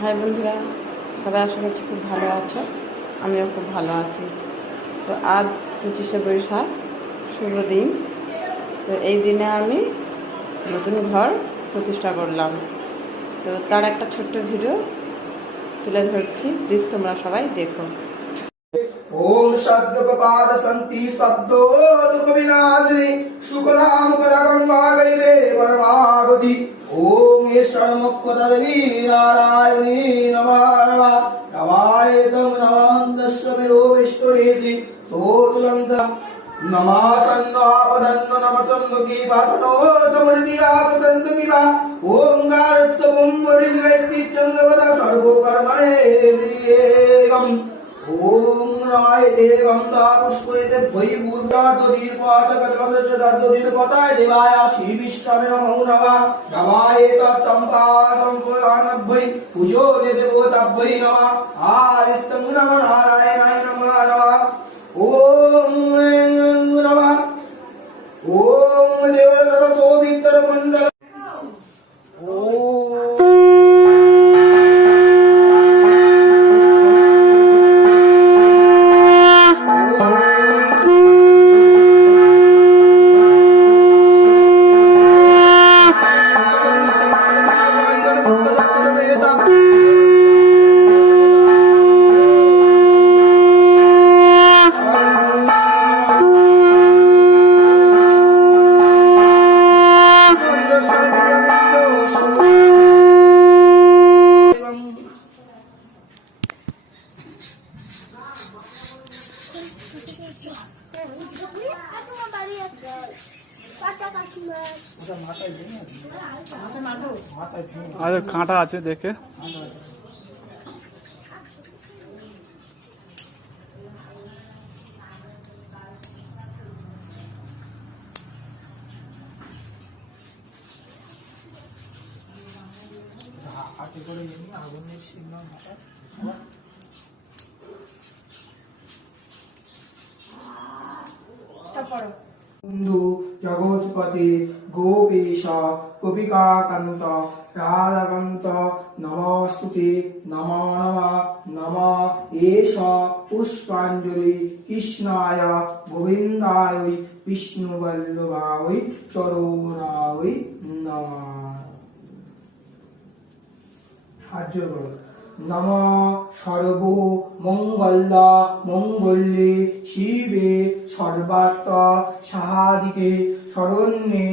High বন্ধুরা, সবাই আশা করছি খুব ভালো আছো। আমিও খুব ভালো আছি। তো আজ 25শে বৈশাখ, শুভ দিন। তো এই দিনে আমি নতুন ঘর প্রতিষ্ঠা করলাম। তো তার একটা ছোট্ট ভিডিও তুলে ধরছি, প্লিজ তোমরা সবাই দেখো। ओम शब्दोपाद संति शब्दो दुख विनाशिनी शुक्लाम कलगंगा गैरे परमागति ओम ईश्वर मुक्तदेवी नारायणी नमः नमः नमाय तम नमः विलो विष्णुरेसि सोतुलंतम नमासन्नापदन्न नमसन्नुकी वासनो समृद्धि आपसन्तु किवा ओंकारस्य बुम्बरि जयति चन्द्रवदा सर्वो कर्मणे विरियेगम् ओम राय एवं दा पुष्पयते भई भूर्गा ददीर पातकतकस्य ददीर पताय देवाय श्री विष्णवे नमो नमः नमाय तत्संपा संकुलान भई पूजो देवो तभई नमः आदित्यं नमः नारायणाय नमः नमः ओम नमः ओम देवरसो वितर मंडल আরে কাঁটা আছে দেখে। বন্ধু জগৎপতি গোপীশ কপিকাকান্ত রাধাকান্ত নমস্তুতে নমো নমঃ নমঃ এষ পুষ্পাঞ্জলি কৃষ্ণায় গোবিন্দায় বিষ্ণুবল্লভায় চরণায় নমঃ। হাত জোড় করো। নম সর্ব মঙ্গল মঙ্গলে শিবে সর্বাত্ম সাহাদিকে শরণ্যে